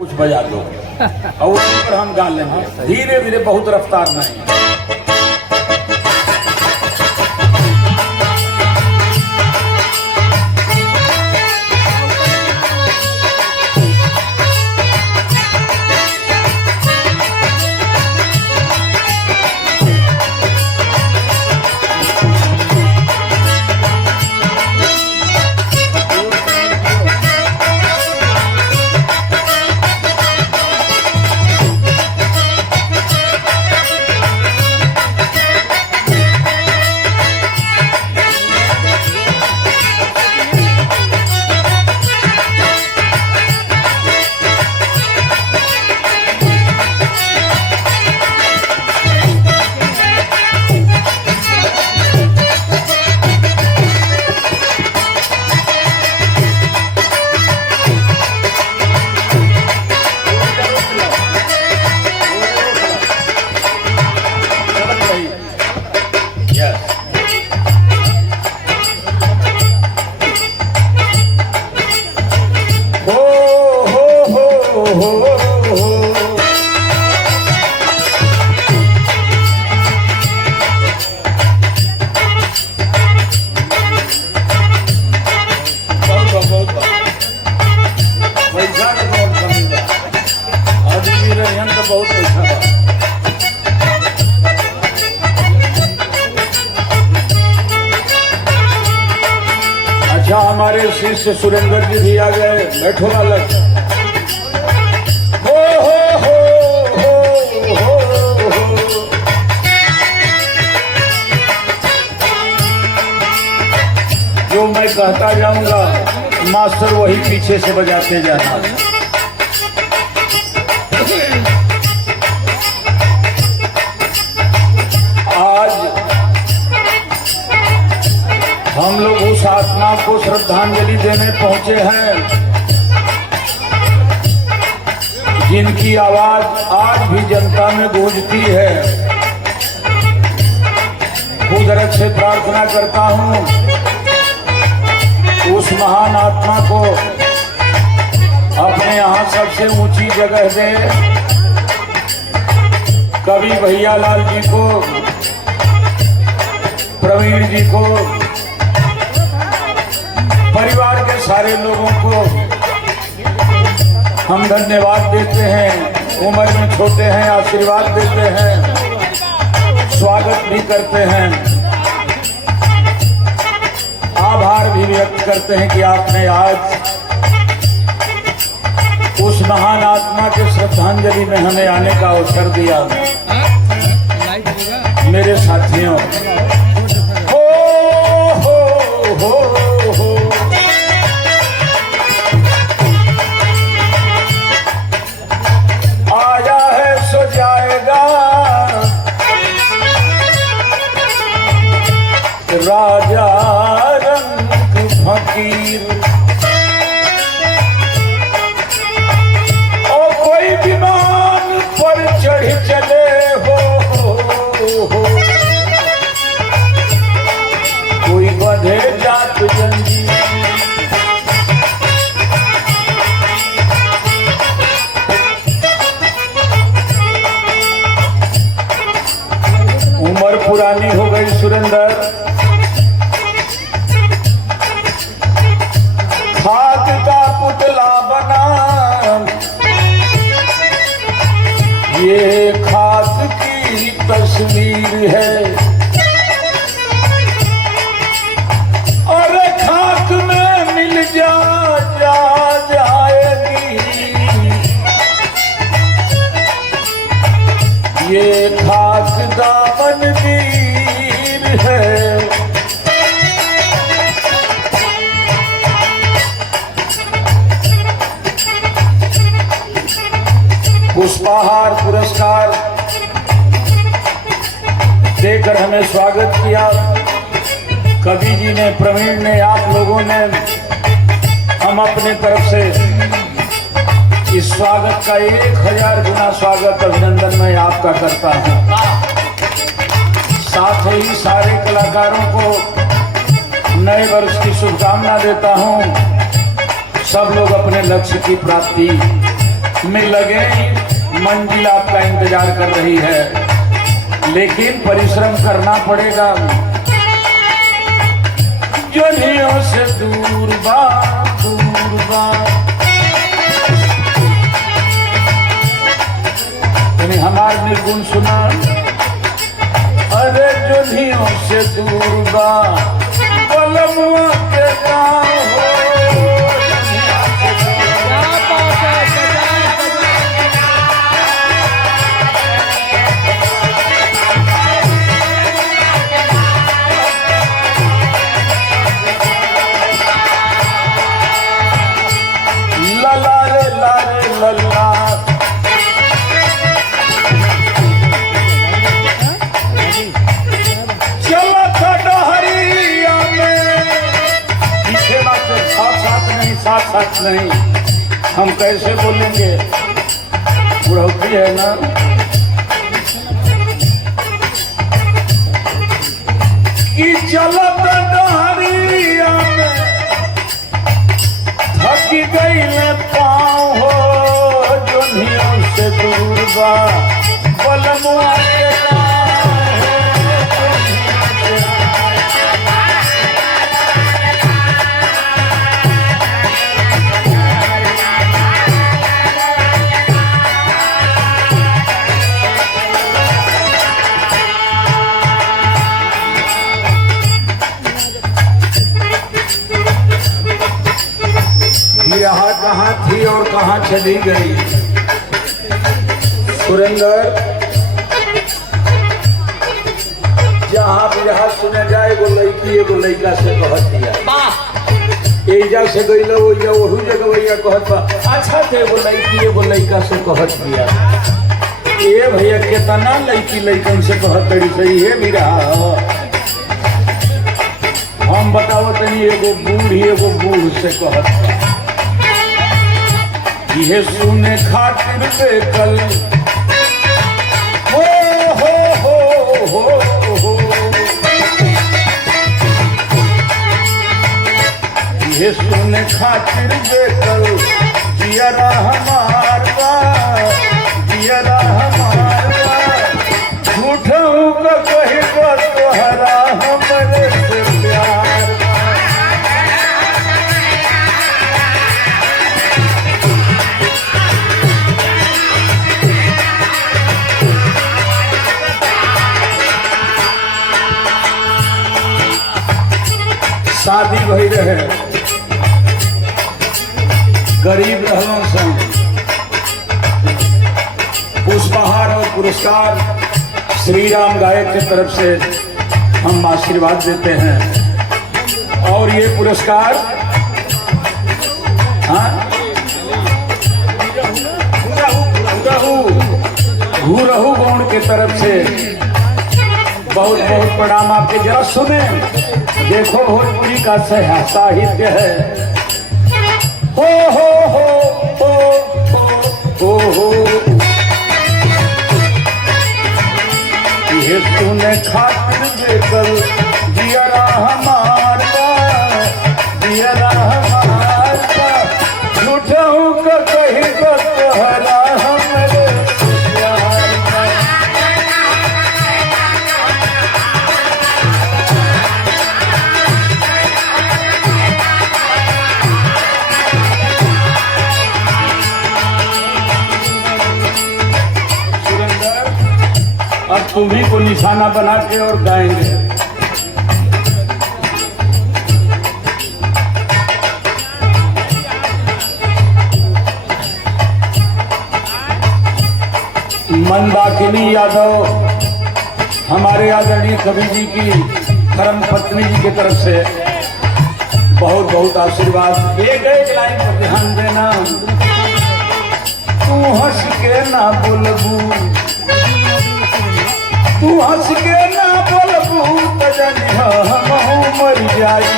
कुछ बजा दो और उसी पर हम गा लेंगे धीरे धीरे, बहुत रफ्तार नहीं। बहुत पैसा बा। अच्छा, हमारे शिष्य सुरेंद्र जी भी आ गए, बैठो बालक। हो हो हो हो हो हो। जो मैं कहता जाऊंगा मास्टर वही पीछे से बजाते जाना। हम लोग उस आत्मा को श्रद्धांजलि देने पहुंचे हैं जिनकी आवाज आज भी जनता में गूंजती है। कुदरत से प्रार्थना करता हूं उस महान आत्मा को अपने यहाँ सबसे ऊंची जगह दे। कवि भैया लाल जी को, प्रवीण जी को, परिवार के सारे लोगों को हम धन्यवाद देते हैं। उम्र में छोटे हैं, आशीर्वाद देते हैं, स्वागत भी करते हैं, आभार भी व्यक्त करते हैं कि आपने आज उस महान आत्मा के श्रद्धांजलि में हमें आने का अवसर दिया। मेरे साथियों, राजा रंग फकीर और कोई विमान पर चढ़ चले हो, कोई बंधे जात जंजीर। उम्र पुरानी हो गई सुरेंद्र, खाक का पुतला बना, ये खाक की तस्वीर है और खाक में मिल जाएगी। ये खाक दामन वीर है। पुष्पहार पुरस्कार देकर हमें स्वागत किया। कवि जी ने, प्रवीण ने, आप लोगों ने, हम अपने तरफ से इस स्वागत का 1000 गुना स्वागत, अभिनंदन मैं आपका करता हूं। साथ ही सारे कलाकारों को नए वर्ष की शुभकामना देता हूं। सब लोग अपने लक्ष्य की प्राप्ति में लगे मंजिल आपका इंतजार कर रही है, लेकिन परिश्रम करना पड़ेगा। जोनियों से दूर बा हमार निर्गुण सुना। अरे जोनियों से दूर बा बलमुआ के काम हो। लला रे लारे लल्ला चला था डहरिया में, पीछे बात साथ साथ नहीं, हम कैसे बोलेंगे, बुढ़ौती है ना। कि चला था डहरिया में थकी गई मैं पाँव हो। जोनियों से दूर बा बलमुआ के काम बिरहा कहाँ थी और कहाँ चली गई। सुरेंद्र, जहाँ बिरहा सुने जाए वो लड़की एगो लड़का से कहत दिया, एजा से गई ओजा वही जगह भैया कहत बा अच्छा थे, वो लड़की एगो लड़का से कहत दिया। ये भैया कितना लड़की लड़कन से कहत तड़ी सही है बिरहा। हम बताओ तनी एगो बूढ़ से कहत बा, ये सुने खातिर बेकल हो ये सुने खातिर बेकल जियरा हमार बा झूठों का कही को तोहरा हमरे से प्यार बा। शादी भई रहे, गरीब रहलों सन, पुष्पहार और पुरस्कार श्री राम गायक की तरफ से हम आशीर्वाद देते हैं। और ये पुरस्कार घूरहू गौड़ की तरफ से बहुत बहुत प्रणाम आपके। जरा सुने, देखो भोजपुरी का साहित्य है। हो ये तूने खातिर बेकल जियरा हमार झूठों का कही को तोहरा हमरे प्यार बा। अब तुम्ही को निशाना बना के और गाएंगे। मंदाकिनी यादव हमारे आदरणीय कवि जी की धर्म पत्नी जी की तरफ से बहुत बहुत आशीर्वाद। एक लाइन पर ध्यान देना, तू हंस के ना बोलबू, तू हंस के ना बोलबू तो जानी हम मर जाई।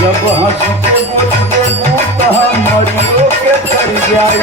जब हंस के बोल देबू तो हम मरियो के तर जाई।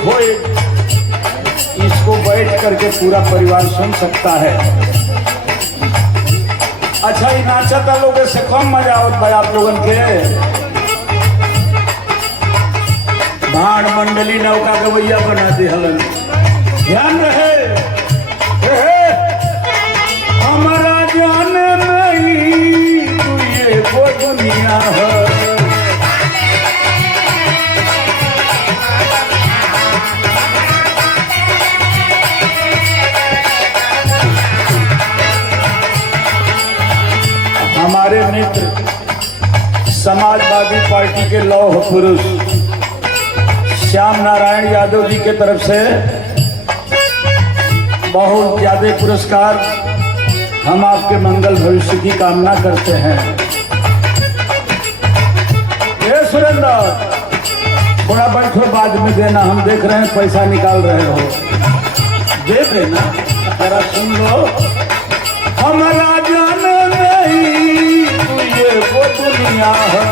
देखो इसको बैठ करके पूरा परिवार सुन सकता है। अच्छा ये नाचता लोग से कम मजा आवत भाई आप लोगन के। भाड़ मंडली नौका गवैया बना दे हलन। ध्यान रहे हमारा जान नहीं तू ये वो दुनिया है। हमारे मित्र समाजवादी पार्टी के लौह पुरुष श्याम नारायण यादव जी के तरफ से बहुत ज्यादा पुरस्कार। हम आपके मंगल भविष्य की कामना करते हैं। ये सुरेंद्र थोड़ा बैठो, बाद में देना, हम देख रहे हैं पैसा निकाल रहे हो, दे देना, जरा सुन लो। हमारा जान नहीं तू ये वो दुनिया है।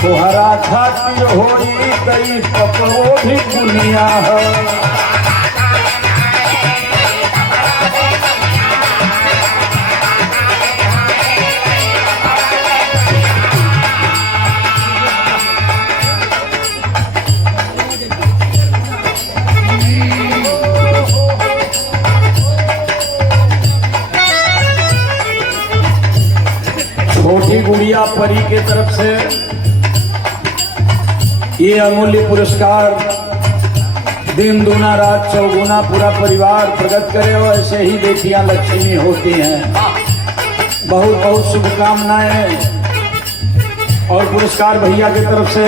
तोहरा खातिर होई कई पकड़ो भी दुनिया है। छोटी गुड़िया परी के तरफ से ये अमूल्य पुरस्कार। दिन दूना रात चौगुना पूरा परिवार प्रगत करे और ऐसे ही बेटियां लक्ष्मी होती हैं। बहुत बहुत शुभकामनाएं। और पुरस्कार भैया की तरफ से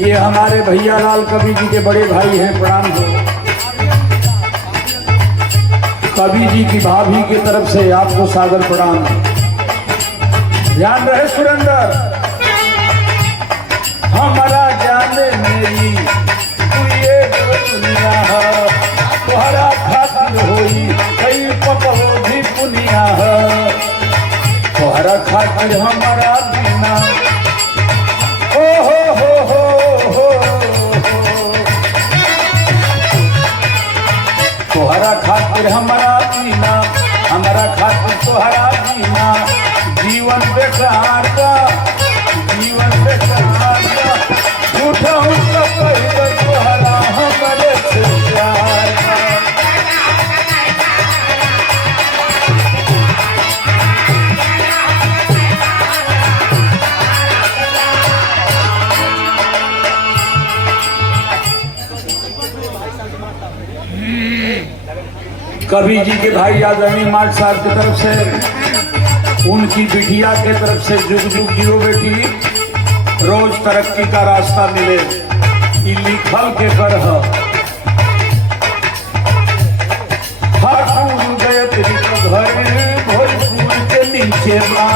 ये हमारे भैया लाल कवि जी के बड़े भाई हैं, प्रणाम हो। कवि जी की भाभी की तरफ से आपको सादर प्रणाम। ध्यान रहे सुरेंद्र हमारा जाने मेरी तू ये दुनिया है। तोहरा खातिर होई कई पकड़ो भी दुनिया है। तोहरा खातिर हमारा बिना ओ हो तोहरा खातिर हमारा बिना, हमारा खातिर तोहरा बिना जीवन बेकार का, जीवन बेकार का। झूठा हूँ तो कहीं तोहरा हमारे से प्यार का। कवि जी के भाई आदरणीय माट साहब की तरफ से, उनकी बिटिया के तरफ से जुग जुग जियो बेटी, रोज तरक्की का रास्ता मिले, लिखल के कर ठाकुर गयत्री के घर भोजपुर के नीचे बा।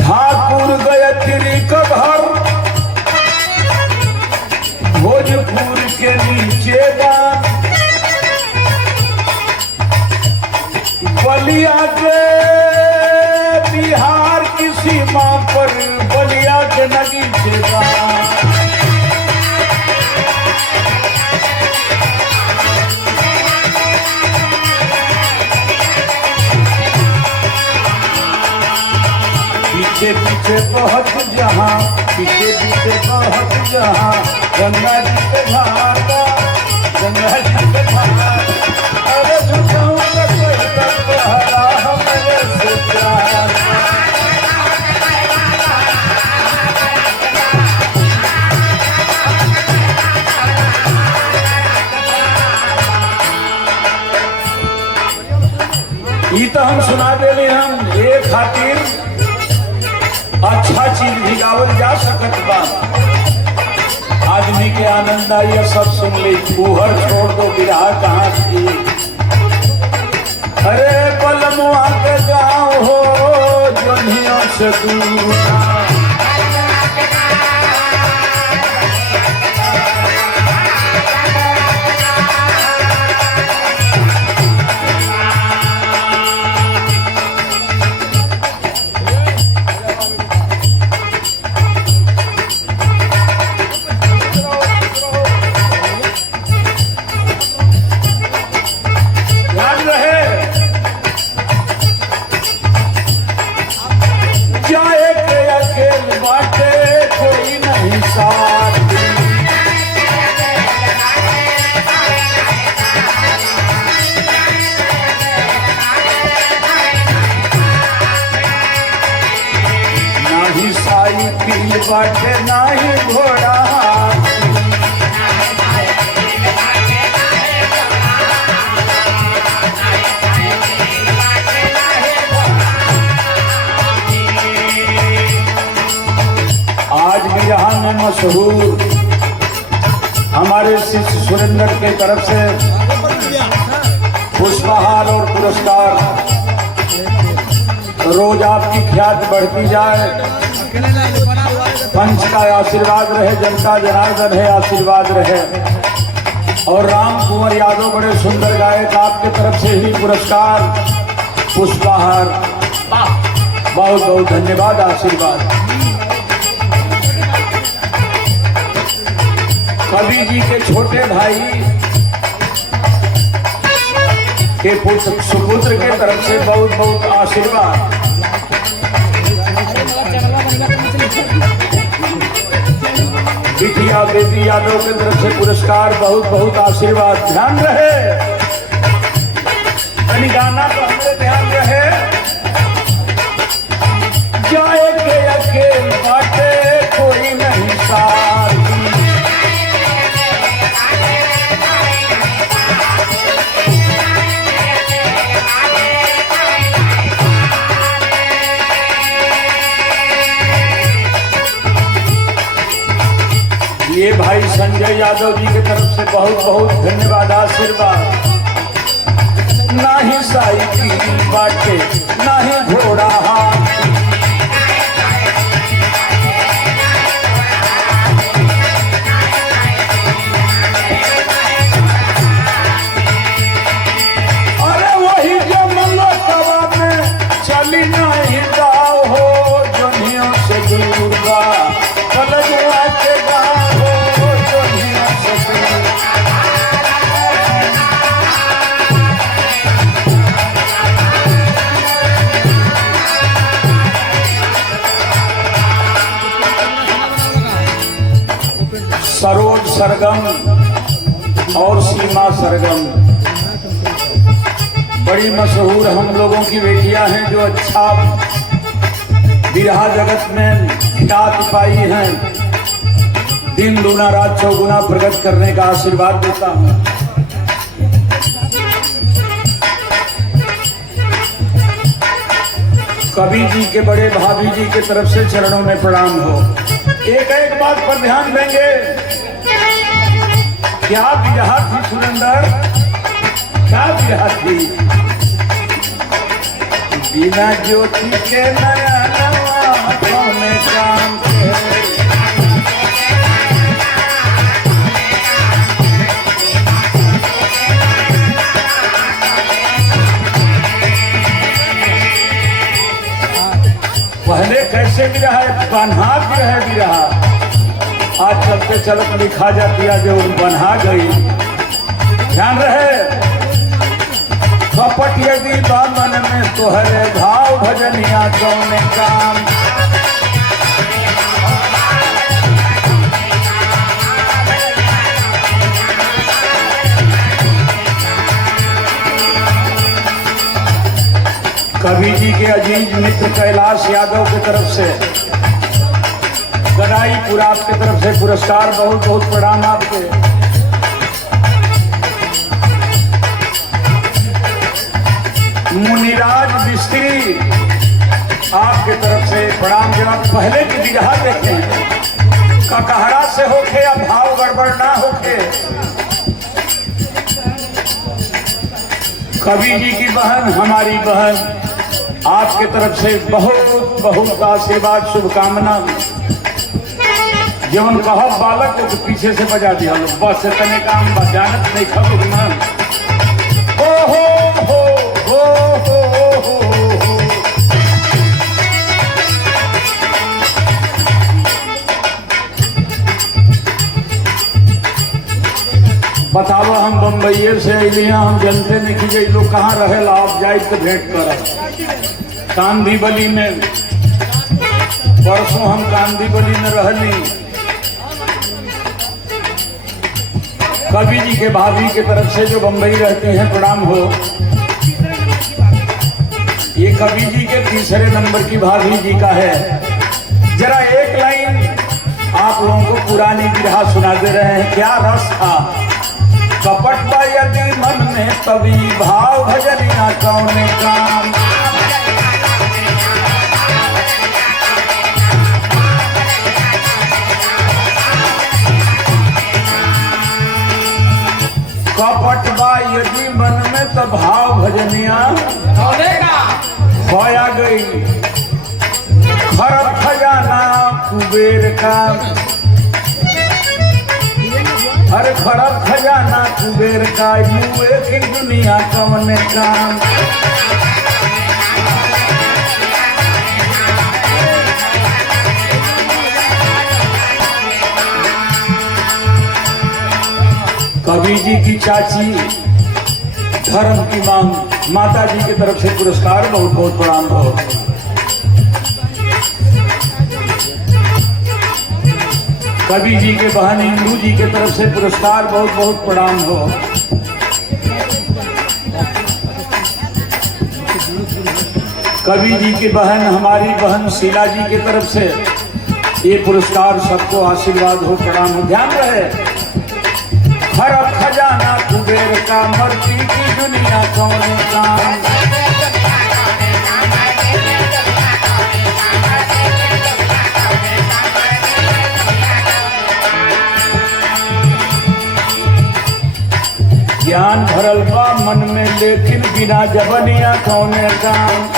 ठाकुर गयत्री का घर भोजपुर के नीचे बा। बलिया के बिहार की सीमा पर बलिया के नगीचे बा। पीछे पीछे बहुत जहाँ, पीछे पीछे बहुत जहाँ, गंगा जी के घाटा, गंगा जी के घाटा। अरे झूठाऊं का कोई तत्वहरा हमारे से प्यार। ये तो हम सुना देली, हम एक खातिर अच्छा चीज भी गावल जा सकत बा। आदमी के आनंद आई सब सुन ली। फूहर छोड़ दो बिरहा कहाँ थी। अरे बलमुआ के गाँव हो जोनियों से दूर। बाटे नाही घोड़ा आज भी यहाँ में मशहूर हमारे शिष्य सुरेंद्र के तरफ से पुष्पहार और पुरस्कार। रोज आपकी ख्याति बढ़ती जाए। पंच का आशीर्वाद रहे, जनता जनार्दन है आशीर्वाद रहे। और राम कुंवर यादव बड़े सुंदर गायक, आपके तरफ से ही पुरस्कार पुष्पहार। बहुत बहुत धन्यवाद, आशीर्वाद। कवि जी के छोटे भाई के सुपुत्र के तरफ से बहुत बहुत आशीर्वाद। बिटिया बेटी यादव की तरफ से पुरस्कार, बहुत बहुत आशीर्वाद। ध्यान रहे गाना तो हमसे ध्यान रहे। जाए के अकेले बाटे कोई नहीं साथ। ये भाई संजय यादव जी की तरफ से बहुत बहुत धन्यवाद, आशीर्वाद। ना ही साइकिल बाटे ना ही घोड़ा हाथी। अरे वही जो मल्लकवा में चली नहीं दाव हो जोनियों से दूर बा। बलमुआ के गाँव हो जोनियों से दूर। सरोज सरगम और सीमा सरगम बड़ी मशहूर हम लोगों की बेटियां हैं, जो अच्छा बिरहा जगत में ख्याति पाई हैं। दिन दूना रात चौगुना प्रगट करने का आशीर्वाद देता हूं। कवि जी के बड़े भाभी जी के तरफ से चरणों में प्रणाम हो। एक एक बात पर ध्यान देंगे। क्या बिरहा थी सुरेंद्र, क्या बिरहा थी। बिना ज्योति के नया नवा में काम पहले कैसे बिरहा है, बन्हा बिरहा बिरहा। आज चलते चलत लिखा जाती है जो बन्हा गई। ध्यान रहे कपट यदि बामन में तोहरे भाव भजनिया कौने काम। कवि जी के अजीज मित्र कैलाश यादव की तरफ से गदाईपुर आपकी तरफ से पुरस्कार, बहुत बहुत प्रणाम आपके। मुनिराज मिस्त्री आपके तरफ से प्रणाम। जब आप पहले की बिरहा देखें ककहरा से से होके या भाव गड़बड़ ना होके। कवि जी की बहन, हमारी बहन, आपके तरफ से बहुत बहुत आशीर्वाद, शुभकामना। जवन कहो बालक तो पीछे से बजा दिया लो, बस इतने काम जानत नहीं खबर ना। हो हो हो हो हो हो हो। बताओ, हम बम्बई से अलिए, हम जनते नहीं कि लोग कहाँ रहे, आप जाए तो भेंट कर। कांदीवली में परसों हम कांदीवली में रहली। कवि जी के भाभी के तरफ से जो बम्बई रहती हैं, प्रणाम हो। ये कवि जी के तीसरे नंबर की भाभी जी का है। जरा एक लाइन आप लोगों को पुरानी बिरहा सुना दे रहे हैं, क्या रस था। कपट बा यदि मन में कवि भाव भजनिया कौने काम। कपट बा यदि मन में तो भाव भजनिया खोया गई। खरब खजाना कुबेर का, अरे खरब खजाना कुबेर का, मुए की दुनिया कौन काम। कवि जी की चाची धर्म की मांग, माता जी की तरफ से पुरस्कार, बहुत बहुत प्रणाम हो। कवि जी के बहन इंदू जी की तरफ से पुरस्कार, बहुत बहुत प्रणाम हो। कवि जी की बहन, हमारी बहन शीला जी की तरफ से ये पुरस्कार, सबको आशीर्वाद हो, प्रणाम हो। ध्यान रहे, खरब खजाना कुबेर का, मरती की दुनिया कौन काम। ज्ञान भरल बा मन में, लेकिन बिना जबनिया कौन काम।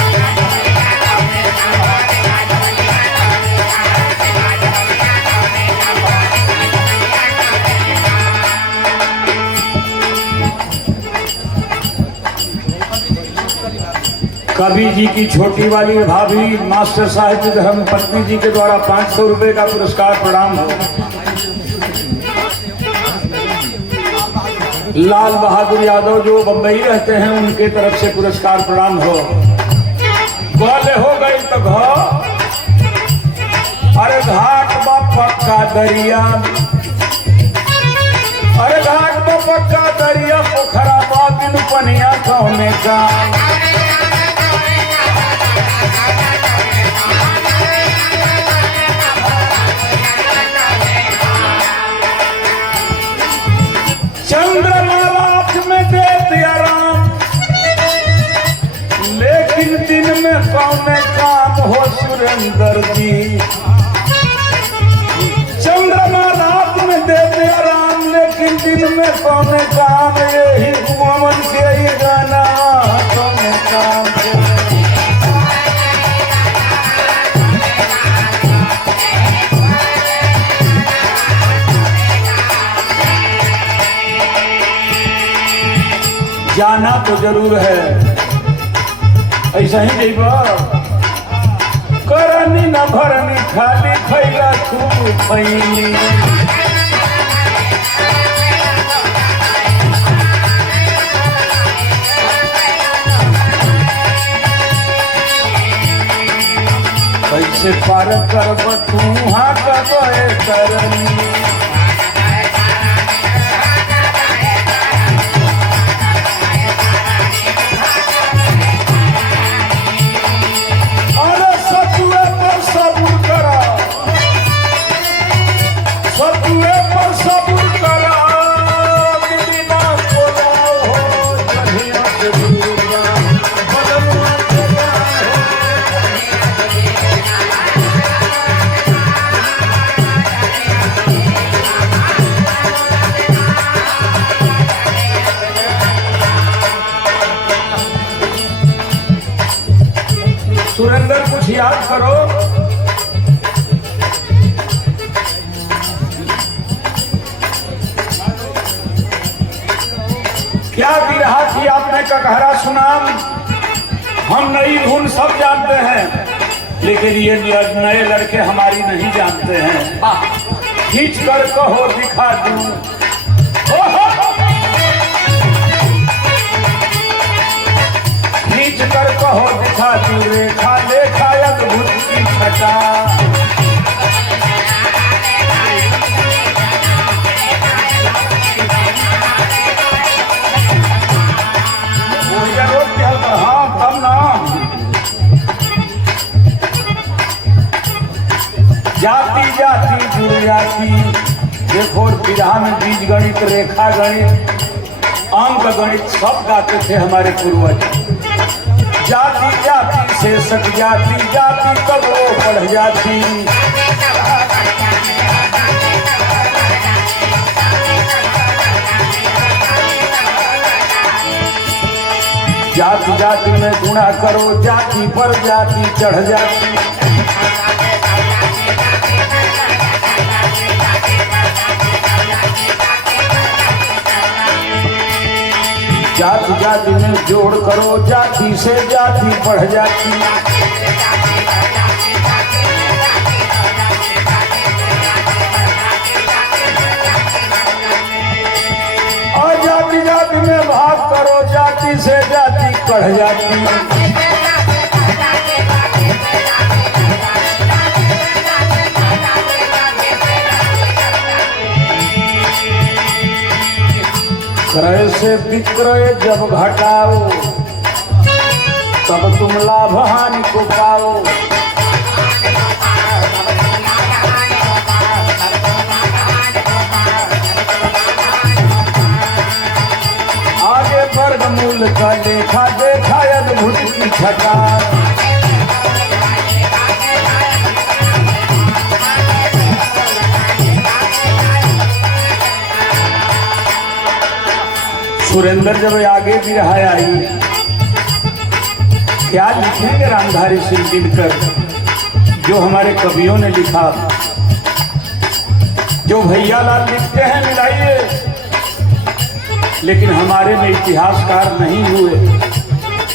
कवि जी की छोटी वाली भाभी मास्टर साहिब धर्म पत्नी जी के द्वारा 500 रुपए का पुरस्कार, प्रणाम हो। लाल बहादुर यादव जो बंबई रहते हैं, उनके तरफ से पुरस्कार, प्रणाम हो। गोले हो गई तो अरे घाट बा पक्का दरिया, अरे घाट बा पक्का दरिया, पोखरा बा बिन पनिया कौने का। चंद्रमा रात में दे दिया राम, लेकिन दिन में कौन काम हो सुरेंद्र जी। चंद्रमा रात में दे दिया राम, लेकिन दिन में कौन काम। यही भुवन के ही गाना कौन काम। जाना तो जरूर है, ऐसा ही जइबा। करनी न भरनी, खाली खैला खूब खैली। कैसे पार करब तू हाँ कबे करनी। क्या बिरहा थी आपने ककहरा सुना। हम नई धुन सब जानते हैं, लेकिन ये नए लड़के हमारी नहीं जानते हैं। खींच कर कहो दिखा दूं, खींच कर कहो दिखा दूं, रेखा लेखा अद्भुत की छटा। हाँ तब ना जाति जाति जुड़ जाती। देखो विधा में बीज गणित, रेखा गणित, अंक गणित सब गाते थे हमारे पूर्वज। जाति जाति से सट जाती, जाति कब वो बढ़ जाती। जाति जाति में गुणा करो, जाति पर जाति चढ़ जाती। जाति जाति में जोड़ करो, जाति से जाति बढ़ जाती। और जाति जाति में भाग करो, जाति से जाति बढ़ जाती। क्रय से विक्रय जब घटाओ, तब तुम लाभ हानि को पाओ। आगे वर्गमूल का लेखा देखा अद्भुत की छटा। सुरेंद्र जब आगे भी रहा आई, क्या लिखेंगे रामधारी सिंह दिनकर, जो हमारे कवियों ने लिखा, जो भैया लाल लिखते हैं मिलाइए, लेकिन हमारे में इतिहासकार नहीं हुए।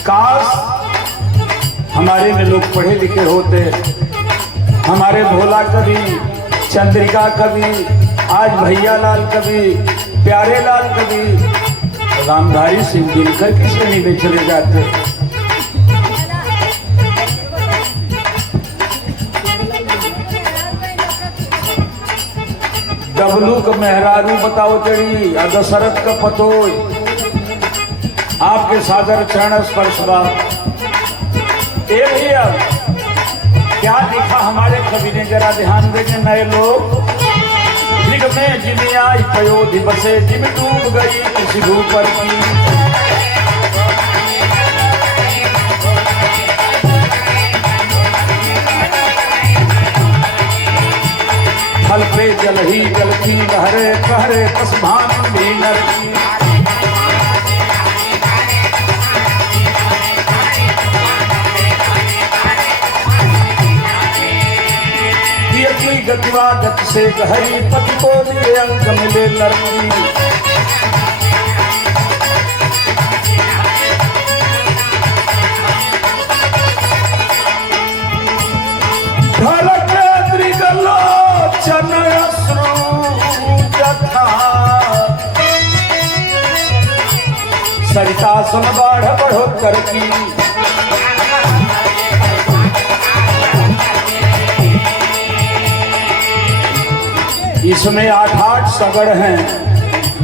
काश हमारे में लोग पढ़े लिखे होते। हमारे भोला कवि, चंद्रिका कवि, आज भैया लाल कवि, प्यारे लाल कवि, रामधारी सिंह दिनकर की श्रेणी में चले जाते। डबलू का मेहरारू बताओ चढ़ी, दशरथ का पतोय, आपके सादर चरण स्पर्श भैया क्या लिखा हमारे कवि ने, जरा ध्यान देंगे नए लोग। दिग में जिमी आई पयोधि बसे, जिम डूब गई किसी ऊपर की। फल पे जल ही जल की लहरे, कहरे बस भान भी नर की। गतिवागत से गहरी, पति को दिए अंक मिले लड़की। ढलक त्रिगलो चनय श्रू जथा, सरिता सुन बाढ़ बढ़ोत्तर की। इसमें 8-8 सगड़ हैं।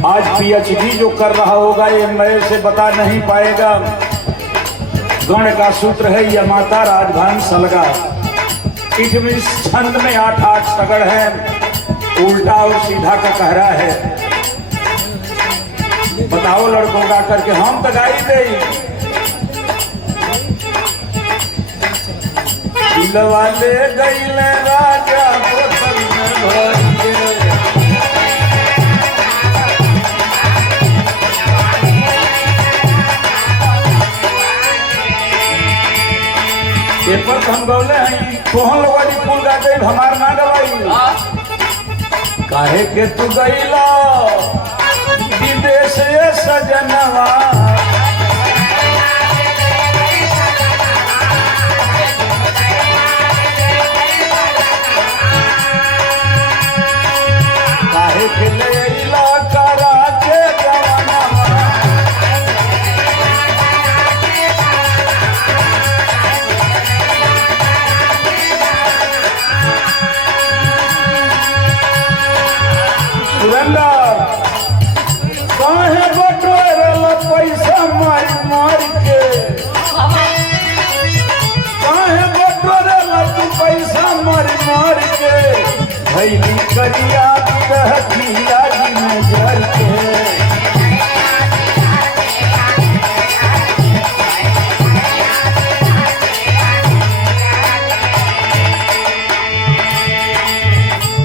आज पीएचडी जो कर रहा होगा ये मैं से बता नहीं पाएगा। गण का सूत्र है या माता राजभान सलगा। इसमें छंद में 8-8 सगड़ हैं, उल्टा और सीधा का कहरा है। बताओ लड़कों का करके हम तो गाई गई। दिलवाले गईले राजा बोतल में भर के। पेपर तो हम गौले हैं, तोहन लोग फूल गाते हमार ना गवाई। काहे के तू गईला विदेश ये सजनवा काहे के लैला करा के जवानवा सुरेंदर काहे बटोरल पैसा मार मार के काहे बटोरल तू पैसा मार मार के भैली करिया कहतिया में जर के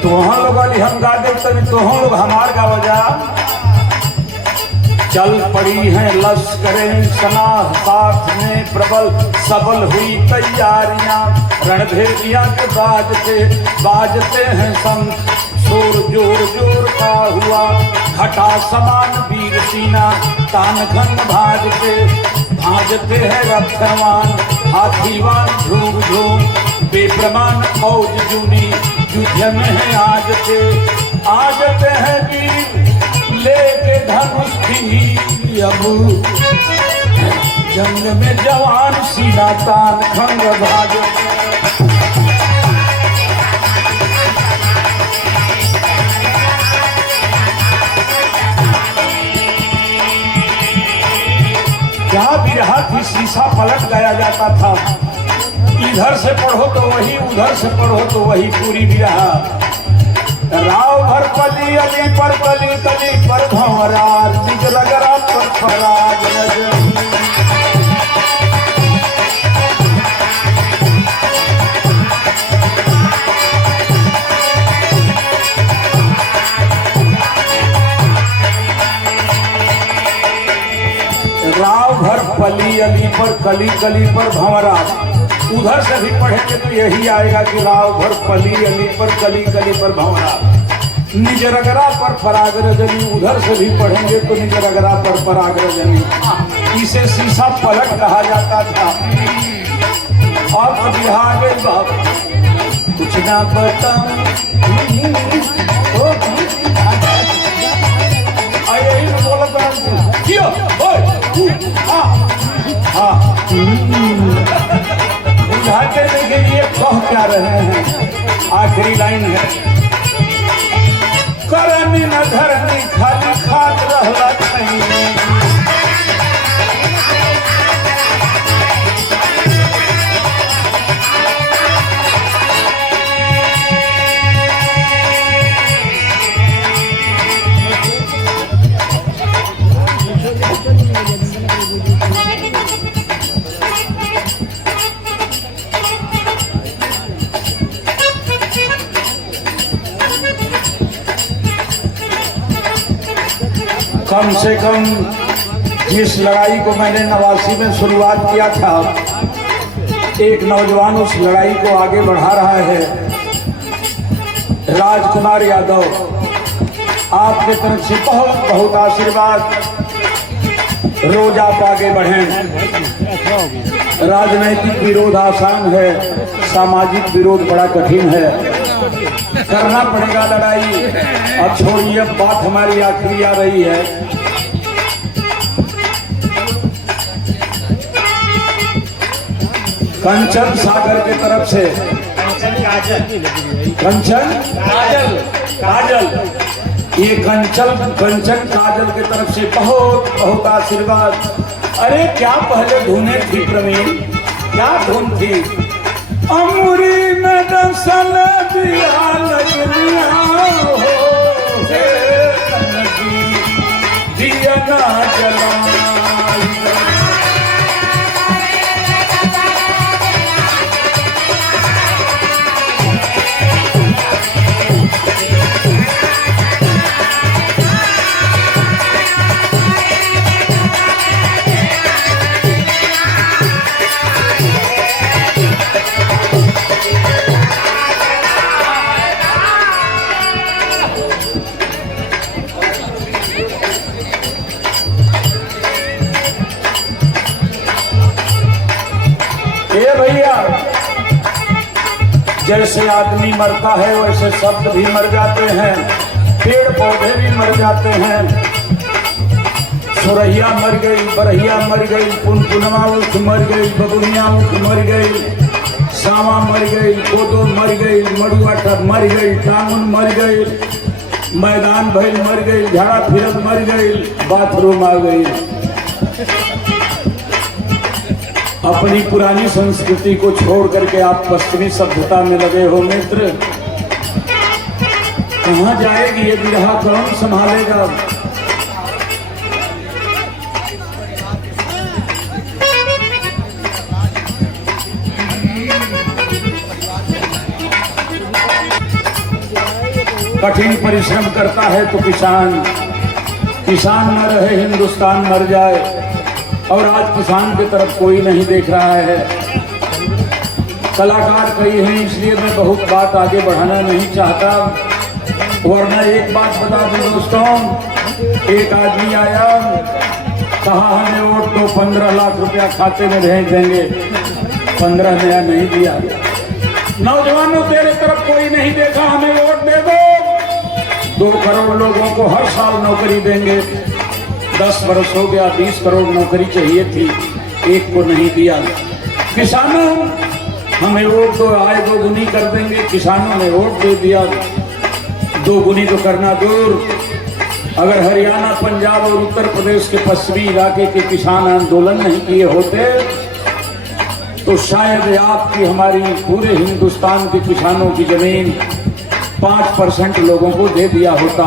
तोहाँ लोग वाली हम गा दे तभी तोहाँ लोग हमार का वजह चल पड़ी हैं लश्करें शनाह साथ में प्रबल सबल हुई तैयारियां रणभेदियां के बाजते हैं संग शोर जोर जोर का हुआ घटा समान वीर सीना तान घन भाजते हैं रथवान हाथीवान झूम झूम बेप्रमाण फौज जूनी युद्ध में है आजते हैं वीर लेके धनुष भी अबू जंग में जवान सीना तान खंग भाज जहाँ बिरहा की शीशा पलट गया जाता था इधर से पढ़ो तो वही उधर से पढ़ो तो वही पूरी बिरहा राव भर पली अली पर कली कली पर भंवरार निज लगरा पर फराज राव भर पली अली पर कली कली पर भंवरार उधर से भी पढ़ेंगे तो यही आएगा कि राव भर पली अली पर कली कली पर भंवरा निज रगरा पर पराग रजनी उधर से भी पढ़ेंगे तो निज रगरा पर पराग रजनी इसे शीशा पलट कहा जाता था। और अभी आगे कुछ ना पता यही बुझाते देखिए कह क्या रहे हैं। आखिरी लाइन है करनी न धरनी खाली खाद रहला नहीं कम से कम जिस लड़ाई को मैंने 89 में शुरुआत किया था एक नौजवान उस लड़ाई को आगे बढ़ा रहा है। राजकुमार यादव आपके तरफ से बहुत बहुत आशीर्वाद। रोज आप आगे बढ़ें। राजनैतिक विरोध आसान है, सामाजिक विरोध बड़ा कठिन है। करना पड़ेगा लड़ाई। अब छोड़िए, अब बात हमारी आखिरी आ रही है। कंचन सागर के तरफ से कंचन काजल ये कंचन काजल के तरफ से बहुत बहुत आशीर्वाद। अरे क्या पहले धुने थी प्रवीण, क्या धुन थी। अमरी में दसल दिया लगनिया हो दिया ना जला जैसे आदमी मरता है वैसे शब्द भी मर जाते हैं, पेड़ पौधे भी मर जाते हैं। सुरैया मर गई, बरहिया मर गई, पुनपुनवा उठ मर गई, बबुनिया उठ मर गई, सावा मर गई, कोदो मर गई, मड़ुआ मर गई, टांगुन मर गई, मैदान भैल मर गई, झाड़ा फिरत मर गई, बाथरूम आ गई। अपनी पुरानी संस्कृति को छोड़ करके आप पश्चिमी सभ्यता में लगे हो मित्र। कहाँ जाएगी ये बिरहा, कौन संभालेगा? कठिन परिश्रम करता है तो किसान न रहे हिंदुस्तान मर जाए। और आज किसान की तरफ कोई नहीं देख रहा है। कलाकार कई हैं, इसलिए मैं बहुत बात आगे बढ़ाना नहीं चाहता, वरना एक बात बता दूं दोस्तों, एक आदमी आया, कहा हमें वोट दो, 15 लाख रुपया खाते में भेज देंगे। 15 नया नहीं दिया। नौजवानों तेरे तरफ कोई नहीं देखा, हमें वोट दे दो, 2 करोड़ लोगों को हर साल नौकरी देंगे। 10 वर्ष हो गया, 20 करोड़ नौकरी चाहिए थी, एक को नहीं दिया। किसानों हमें वोट दो, आय 2 गुनी कर देंगे। किसानों ने वोट दे दिया, 2 गुनी तो करना दूर, अगर हरियाणा, पंजाब और उत्तर प्रदेश के पश्चिमी इलाके के किसान आंदोलन नहीं किए होते तो शायद आपकी, हमारी, पूरे हिंदुस्तान के किसानों की जमीन 5% लोगों को दे दिया होता।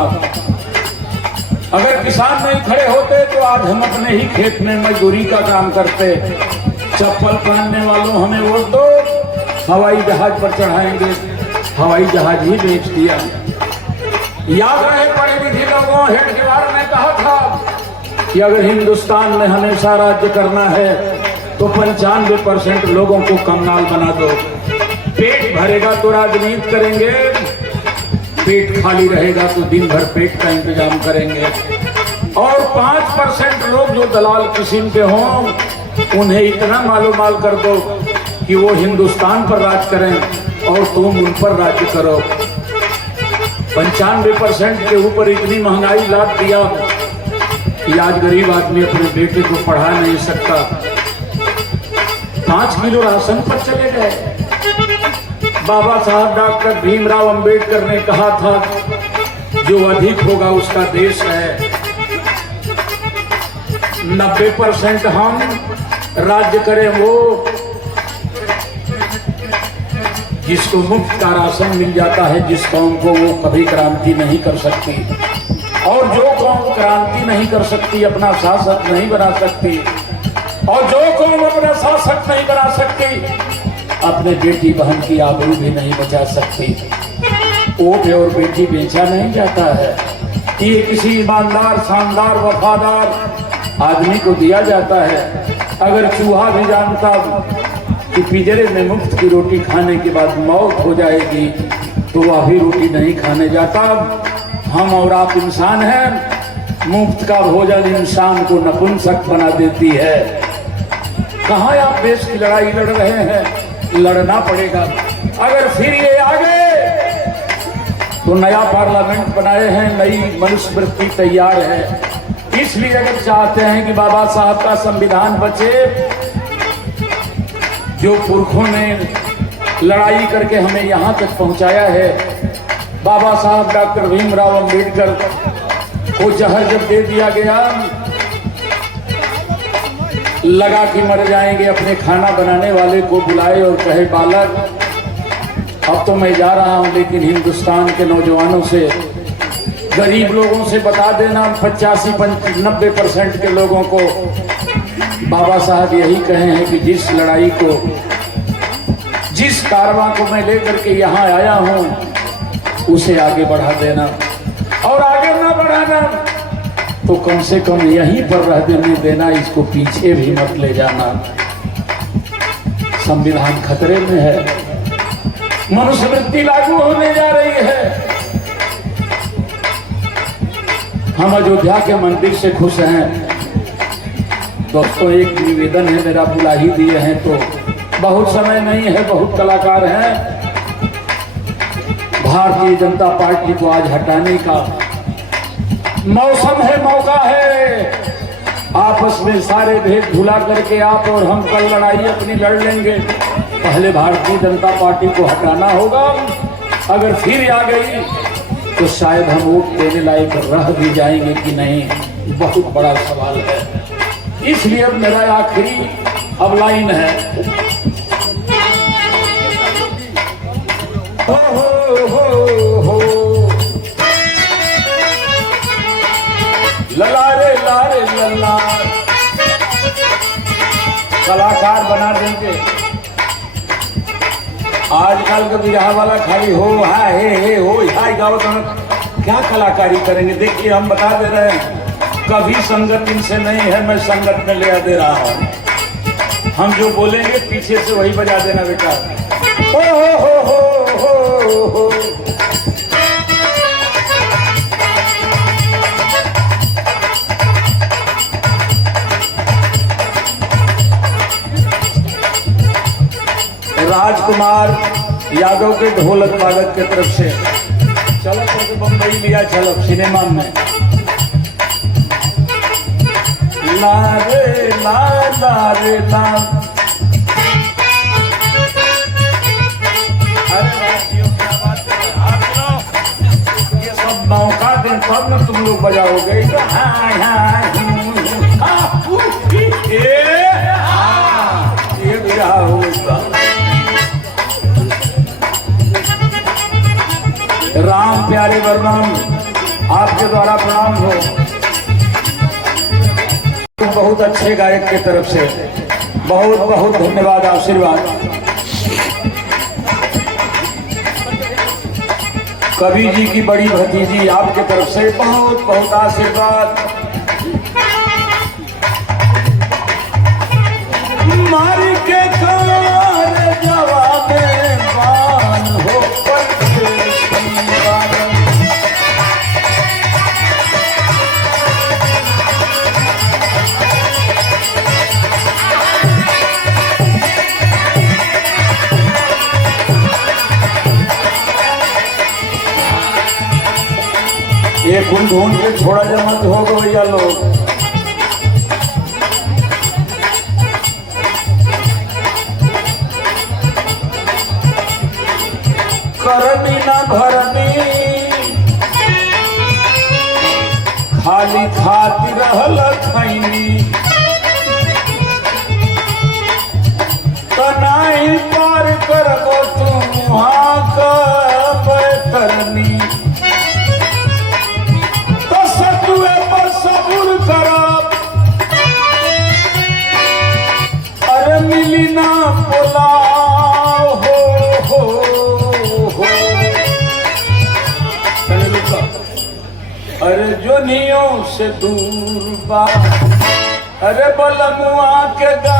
अगर किसान नहीं खड़े होते तो आज हम अपने ही खेत में मजदूरी का काम करते। चप्पल पहनने वालों हमें वोट दो, हवाई जहाज पर चढ़ाएंगे, हवाई जहाज ही बेच दिया। याद रहे पढ़े लिखे लोगों, हेडगेवार ने कहा था कि अगर हिंदुस्तान में हमेशा राज्य करना है तो 95% लोगों को कंगाल बना दो। पेट भरेगा तो राजनीति करेंगे, पेट खाली रहेगा तो दिन भर पेट का इंतजाम करेंगे। और 5% लोग जो दलाल किस्म के हों उन्हें इतना मालूमाल कर दो कि वो हिंदुस्तान पर राज करें और तुम उन पर राज्य करो। 95% के ऊपर इतनी महंगाई लाद दिया कि आज गरीब आदमी अपने बेटे को पढ़ा नहीं सकता। 5 किलो राशन पर चले गए। बाबा साहब डॉक्टर भीमराव अंबेडकर ने कहा था जो अधिक होगा उसका देश है। 90% हम राज्य करें वो जिसको मुफ्त का राशन मिल जाता है, जिस कौम को वो कभी क्रांति नहीं कर सकती। और जो कौम क्रांति नहीं कर सकती, अपना शासक नहीं बना सकती, और जो कौम अपना शासक नहीं बना सकती, अपने बेटी बहन की आबरू भी नहीं बचा सकती। वोट और बेटी बेचा नहीं जाता है, ये किसी ईमानदार, शानदार, वफादार आदमी को दिया जाता है। अगर चूहा भी जानता कि पिंजरे में मुफ्त की रोटी खाने के बाद मौत हो जाएगी तो वह भी रोटी नहीं खाने जाता। हम और आप इंसान हैं, मुफ्त का भोजन इंसान को नपुंसक बना देती है। कहाँ आप देश की लड़ाई लड़ रहे हैं? लड़ना पड़ेगा। अगर फिर ये आ गए तो नया पार्लियामेंट बनाए हैं, नई मनुस्मृति तैयार है। इसलिए अगर चाहते हैं कि बाबा साहब का संविधान बचे, जो पुरखों ने लड़ाई करके हमें यहाँ तक पहुँचाया है, बाबा साहब डॉक्टर भीमराव अंबेडकर को जहर जब दे दिया गया, लगा कि मर जाएंगे, अपने खाना बनाने वाले को बुलाए और कहे बालक अब तो मैं जा रहा हूं, लेकिन हिंदुस्तान के नौजवानों से, गरीब लोगों से बता देना, 85-90% के लोगों को बाबा साहब यही कहे हैं कि जिस लड़ाई को, जिस कारवां को मैं लेकर के यहाँ आया हूं उसे आगे बढ़ा देना, और आगे ना बढ़ाना तो कम से कम यहीं पर रह देना, इसको पीछे भी मत ले जाना। संविधान खतरे में है, मनुस्मृति लागू होने जा रही है। हम अयोध्या के मंदिर से खुश हैं। दोस्तों एक निवेदन है मेरा, बुला ही दिए हैं तो बहुत समय नहीं है, बहुत कलाकार हैं, भारतीय जनता पार्टी को आज हटाने का मौसम है, मौका है। आपस में सारे भेद भुला करके आप और हम कल लड़ाई अपनी लड़ लेंगे। पहले भारतीय जनता पार्टी को हटाना होगा। अगर फिर आ गई तो शायद हम वोट देने लायक रह भी जाएंगे कि नहीं, बहुत बड़ा सवाल है। इसलिए अब मेरा आखिरी अब लाइन है। हो हो ललारे लारे लल्ला, कलाकार बना देंगे। आजकल का बिहार वाला खाली हो हे हो हाय गाओ, क्या कलाकारी करेंगे? देखिए हम बता दे रहे हैं, कभी संगत इनसे नहीं है, मैं संगत में ले दे रहा हूं। हम जो बोलेंगे पीछे से वही बजा देना बेटा। हो राजकुमार यादव के ढोलक वादक के तरफ से चलो तो बम्बई लिया, चलो सिनेमा में लारे ला लारे ला। ये सब मौका दें तब न तुम लोग बजाओगे। ये भी रहा होगा। राम प्यारे वर्मन, आपके द्वारा प्रणाम हो। बहुत अच्छे गायक के तरफ से बहुत बहुत धन्यवाद, आशीर्वाद। कवि जी की बड़ी भतीजी आपके तरफ से बहुत बहुत आशीर्वाद। मारी के कार जवाब बान हो ये खून ढूंढ के छोड़ा जा मत हो गो भैया लोग। करनी ना भरनी खाली खाती रहल खैनी, तनाई पार करबो तुम वहां का बैतरनी। अरे मिली ना बोला हो। अरे जोनियों से दूर बा, अरे बलमुआ के गा